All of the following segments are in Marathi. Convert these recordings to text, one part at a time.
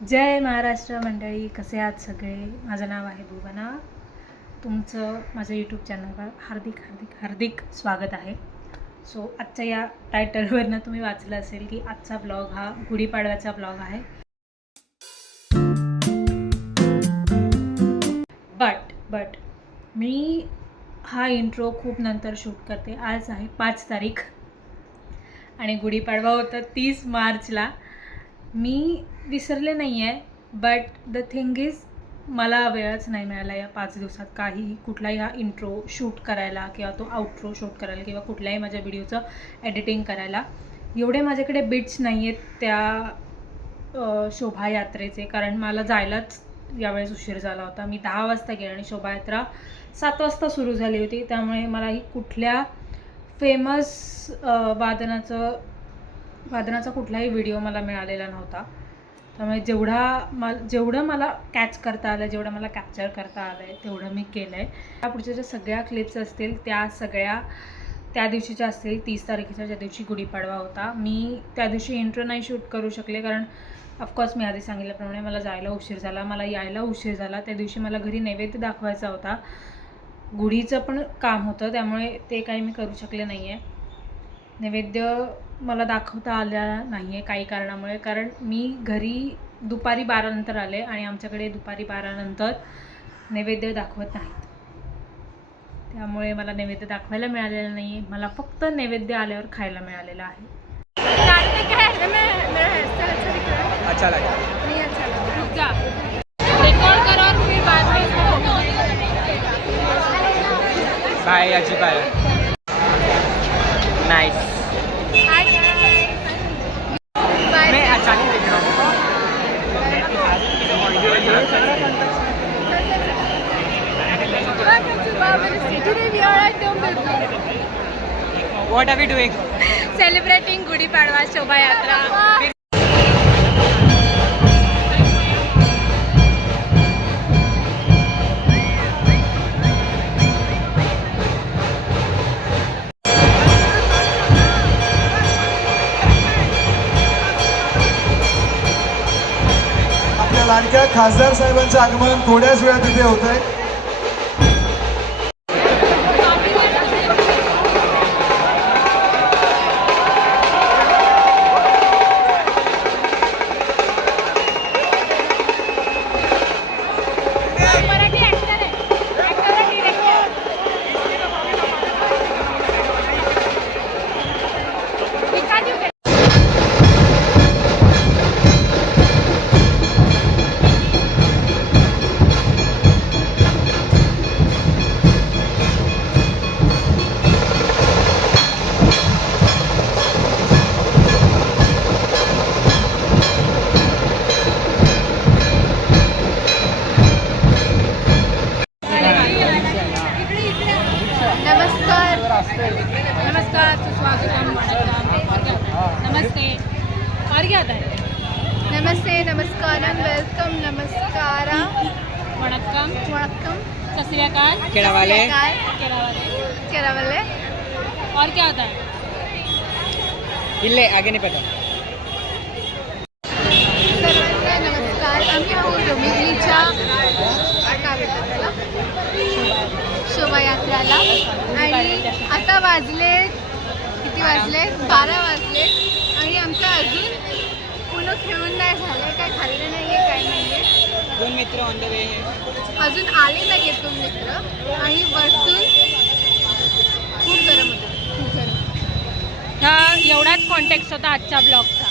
जय महाराष्ट्र मंडळी, कसे आहात सगळे. माझं नाव आहे भुवना. तुमचं माझ्या यूट्यूब चॅनलवर हार्दिक हार्दिक हार्दिक स्वागत आहे. सो आजच्या या टायटलवरनं तुम्ही वाचलं असेल की आजचा ब्लॉग हा गुढीपाडव्याचा ब्लॉग आहे. बट मी हा इंट्रो खूप नंतर शूट करते. आज आहे 5 तारीख आणि गुढीपाडवा होता 30 मार्चला. मी विसरले नाही आहे, बट द थिंग इज मला वेळच नाही मिळाला या 5 दिवसात काहीही कुठलाही हा इंट्रो शूट करायला किंवा तो आउट्रो शूट करायला किंवा कुठल्याही माझ्या व्हिडिओचं एडिटिंग करायला. एवढे माझ्याकडे बिट्स नाही आहेत त्या शोभायात्रेचे, कारण मला जायलाच यावेळेस उशीर झाला होता. मी 10 वाजता गेले आणि शोभायात्रा 7 वाजता सुरू झाली होती. त्यामुळे मला ही कुठल्या फेमस वादनाचा कुठलाही व्हिडिओ मला मिळालेला नव्हता. त्यामुळे जेवढं मला कॅच करता आलं, जेवढं मला कॅप्चर करता आलं आहे तेवढं मी केलं आहे. त्यापुढच्या ज्या सगळ्या क्लिप्स असतील त्या सगळ्या त्या दिवशीच्या असतील, 30 तारखेच्या ज्या दिवशी गुढीपाडवा होता. मी त्या दिवशी इंट्रो नाही शूट करू शकले, कारण ऑफकोर्स मी आधी सांगितल्याप्रमाणे मला जायला उशीर झाला, मला यायला उशीर झाला. त्या दिवशी मला घरी नैवेद्य दाखवायचा होता, गुढीचं पण काम होतं, त्यामुळे ते काही मी करू शकले नाही आहे. नैवेद्य मला दाखवता आलं नाही आहे काही कारणामुळे, कारण मी घरी दुपारी 12 नंतर आले आणि आमच्याकडे दुपारी 12 नंतर नैवेद्य दाखवत नाहीत. त्यामुळे मला नैवेद्य दाखवायला मिळालेलं नाही आहे. मला फक्त नैवेद्य आल्यावर खायला मिळालेलं आहे. अच्छा लगा बाय अजी बाय नाइस. मैं अच्छा नहीं देख रहा हूँ. What are we doing? Celebrating Gudhi Padwa शोभायात्रा. आपल्या लाडक्या खासदार साहेबांचं आगमन थोड्याच वेळात इथे होत आहे. नमस्कार, सुस्वागतम, नमस्ते. और क्या आता है? नमस्ते, नमस्कारम, वेलकम, नमस्कारा, वणक्कम, वणक्कम, सत श्री अकाल, केड़ावाले केरावले. और क्या आता है? इल्ले आगे नहीं पता. सर्वांना नमस्कार. आम्ही आहोत डोंबिवलीच्या काय बोलतात त्याला शोभायात्राला आणि आता वाजले किती वाजले 12 वाजले आणि आमचं अजून पूर्ण खेळून नाही झालं, काय खाल्लं नाही आहे, काय नाही आहे. 2 मित्र ऑन द वे है. अजून आले नाही आहेत 2 मित्र आणि वरतून खूप गरम होतं, खूप गरम. हा एवढाच कॉन्टेक्स्ट होता आजच्या ब्लॉगचा.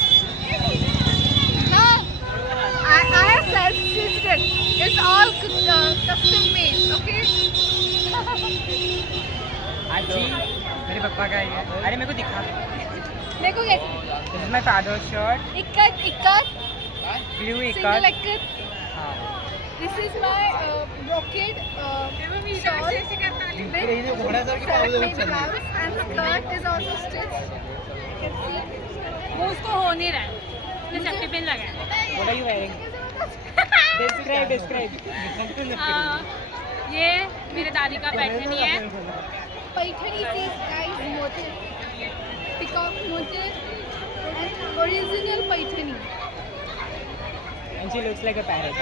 I have self-assisted. It's all custom made, okay? आजी मेरे पापा का है. अरे मेरे को दिखा. देखो कैसे this is my father's shirt. Ikat blue single ikat. Ikat. हां. This is my brocade shawl with self-made blouse and skirt is also stitched. You can see. वो उसको हो नहीं रहा है, उसने सेफ्टी पिन लगाया. What are you wearing? Describe. ये मेरे दादी का पैठनी है. Paithani guys motif, peacock motif and original Paithani. And she looks like a parrot.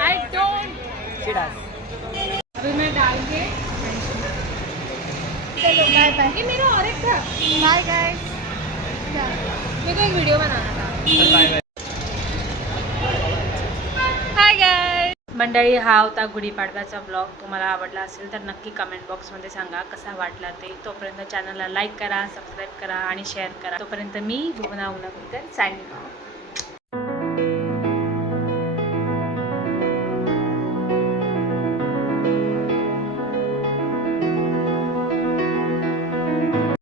I don't. She does. अभी मैं डाल के चलो बाय बाय ये मेरा और एक था. बाय गाइस मेरे को एक वीडियो बनाना था. Bye bye. हाय गाइस मंडळी, हा होता गुढीपाडव्याचा ब्लॉग. तुम्हाला आवडला असेल तर नक्की कमेंट बॉक्समध्ये सांगा कसा वाटला ते. तोपर्यंत चॅनलला लाईक करा, सबस्क्राईब करा आणि शेअर करा. तोपर्यंत मी भुवना उनापूरकर सायनिंग ऑफ.